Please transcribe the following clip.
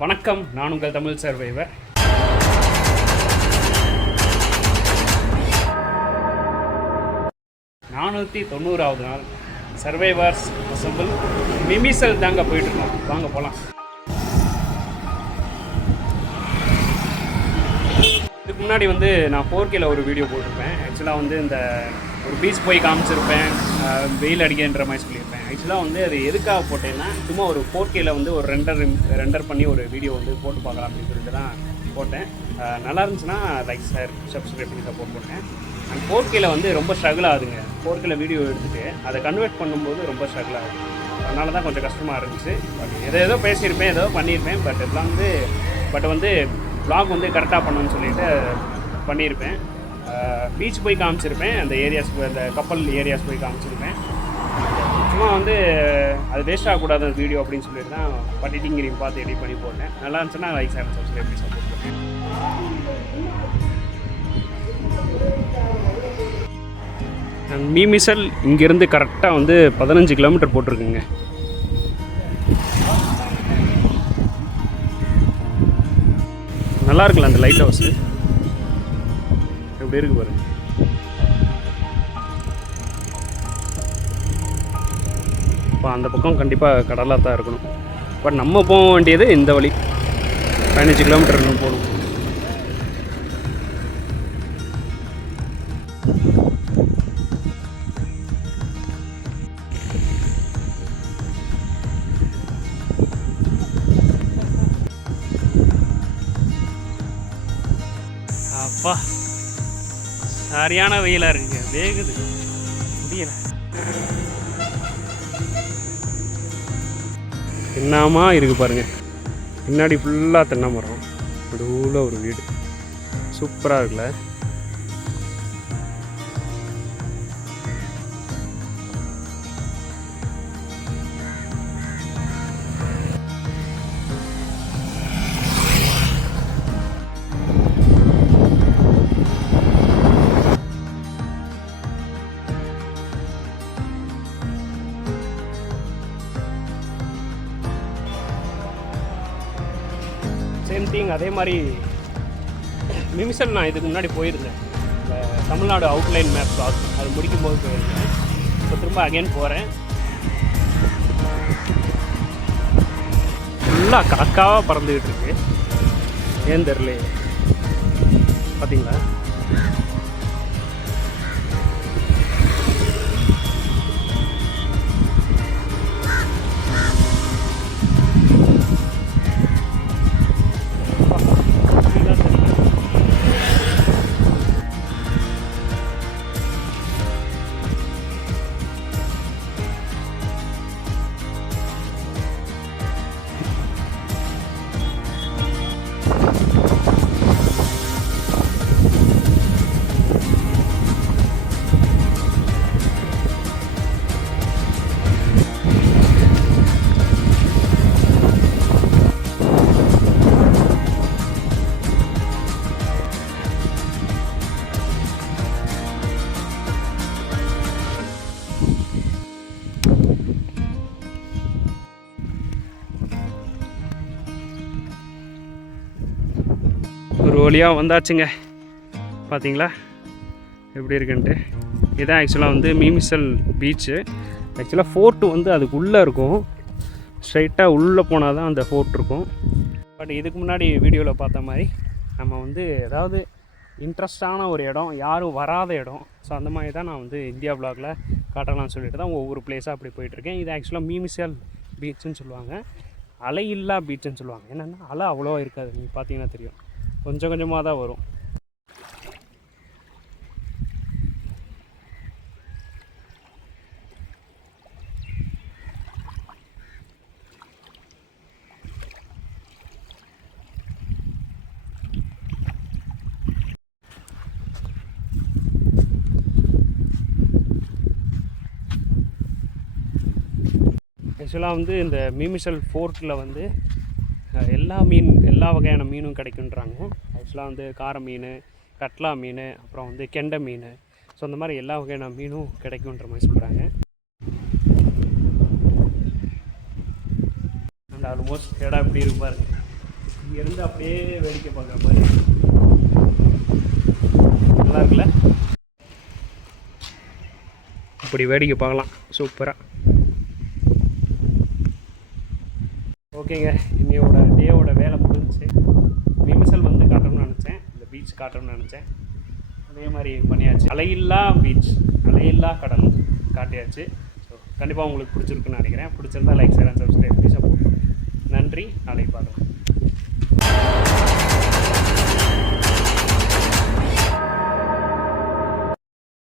வணக்கம், நான் உங்கள் தமிழ் சர்வைவர். நானூற்றி 90வது நாள் சர்வைவர்ஸ் அசம்பிள் மிமிசல் தாங்க போயிட்டுருக்கோம். வாங்க போகலாம். இதுக்கு முன்னாடி நான் 4Kல ஒரு வீடியோ போட்டிருப்பேன். ஆக்சுவலாக இந்த ஒரு பீச் போய் காமிச்சிருப்பேன், வெயில் அடிக்கின்ற மாதிரி சொல்லியிருப்பேன். ஆக்சுவலாக அது எதுக்காக போட்டேன்னா, சும்மா ஒரு 4Kல ஒரு ரெண்டர் பண்ணி ஒரு வீடியோ போட்டு பார்க்கலாம் அப்படின்னு சொல்லிட்டு தான் போட்டேன். நல்லா இருந்துச்சுன்னா லைக், ஷேர், சப்ஸ்கிரைப் பண்ணி சப்போர்ட் பண்ணேன். அண்ட் 4Kல ரொம்ப ஸ்ட்ரகிள் ஆகுதுங்க. 4Kல வீடியோ எடுத்துகிட்டு அதை கன்வெர்ட் பண்ணும்போது ரொம்ப ஸ்ட்ரகிள் ஆகுது. அதனால தான் கொஞ்சம் கஷ்டமாக இருந்துச்சு. பட் ஏதோ பேசியிருப்பேன், ஏதோ பண்ணியிருப்பேன். பட் இதெல்லாம் வ்ளாக் கரெக்டாக பண்ணணும்னு சொல்லிட்டு பண்ணியிருப்பேன். பீச் போய் காமிச்சிருப்பேன், அந்த ஏரியாஸ், அந்த கப்பல் ஏரியாஸ் போய் காமிச்சிருப்பேன். சும்மா அது வேஸ்ட் ஆகக்கூடாது அந்த வீடியோ அப்படின்னு சொல்லிட்டு தான் பட்டிட்டிங்கிறீங்க பார்த்து எடிட் பண்ணி போட்டேன். நல்லா இருந்துச்சுன்னா லைக், ஷேர், சப்ஸ்கிரைப் பண்ணி சப்போர்ட் பண்ணேன். மிமிசல் இங்கேருந்து கரெக்டாக 15 கிலோமீட்டர் போட்டிருக்குங்க. நல்லா இருக்குல்ல அந்த லைட் ஹவுஸு, எப்படி இருக்கு பாருங்க. இப்போ அந்த பக்கம் கண்டிப்பாக கடலாக தான் இருக்கணும். பட் நம்ம போக வேண்டியது இந்த வழி 15 கிலோமீட்டர் இன்னும் போகணும். அப்பா சரியான வெயிலாக இருக்குங்க, வேகுது, முடியல. என்னமா இருக்குது பாருங்கள், பின்னாடி ஃபுல்லாக தென்னை மரம், நடுவில் ஒரு வீடு, சூப்பராக இருக்குல்ல. Same thing. அதே மாதிரி மிமிசல் நான் இதுக்கு முன்னாடி போயிருந்தேன், இந்த தமிழ்நாடு அவுட்லைன் மேப் ப்ளாக் அது முடிக்கும் போது போயிருந்தேன். இப்போ திரும்ப அகைன் போகிறேன். ஃபுல்லாக காக்காவாக பறந்துக்கிட்டு இருக்கு, ஏன் தெரியல, பார்த்தீங்களா? ஒரு வழியாக வந்தாச்சுங்க, பார்த்தீங்களா எப்படி இருக்குன்ட்டு. இதுதான் ஆக்சுவலாக மிமிசல் பீச்சு. ஆக்சுவலாக ஃபோர்ட்டு அதுக்குள்ளே இருக்கும், ஸ்ட்ரைட்டாக உள்ளே போனால் தான் அந்த ஃபோர்ட் இருக்கும். பட் இதுக்கு முன்னாடி வீடியோவில் பார்த்த மாதிரி நம்ம ஏதாவது இன்ட்ரெஸ்டான ஒரு இடம், யாரும் வராத இடம், ஸோ அந்த மாதிரி தான் நான் இந்தியா வ்ளாகில் காட்டலாம்னு சொல்லிட்டு தான் ஒவ்வொரு பிளேஸாக அப்படி போயிட்டுருக்கேன். இது ஆக்சுவலாக மிமிசல் பீச்சுன்னு சொல்லுவாங்க, அலையில்லா பீச்சுன்னு சொல்லுவாங்க. என்னென்னா அலை அவ்வளோவா இருக்காது, நீங்கள் பார்த்தீங்கன்னா தெரியும், கொஞ்சம் கொஞ்சமாக தான் வரும். ஆக்சுவலாக இந்த மிமிசல் ஃபோர்ட்டில் எல்லா வகையான மீனும் கிடைக்குன்றாங்க. ஆக்சுவலாக கார மீன், கட்லா மீன், அப்புறம் கெண்டை மீன், ஸோ அந்த மாதிரி எல்லா வகையான மீனும் கிடைக்குன்ற மாதிரி சொல்கிறாங்க. அண்ட் ஆல்மோஸ்ட் இடம் எப்படி இருக்கு பாருங்க. இங்கேருந்து அப்படியே வேடிக்கை பார்க்குற மாதிரி நல்லா இருக்குல்ல. இப்படி வேடிக்கை பார்க்கலாம் சூப்பராக. ஓகேங்க, இன்னையோட டேவோட வேலை முடிஞ்சிச்சு. மீமிசல் வந்து காட்டணும்னு நினச்சேன், இந்த பீச் காட்டணும்னு நினச்சேன். அதே மாதிரி பண்ணியாச்சு. அலையில்லா பீச், அலையில்லா கடல் காட்டியாச்சு. ஸோ கண்டிப்பாக உங்களுக்கு பிடிச்சிருக்குன்னு நினைக்கிறேன். பிடிச்சிருந்தா like, share and subscribe please. Support. நன்றி. நாளைக்கு பார்க்கலாம்.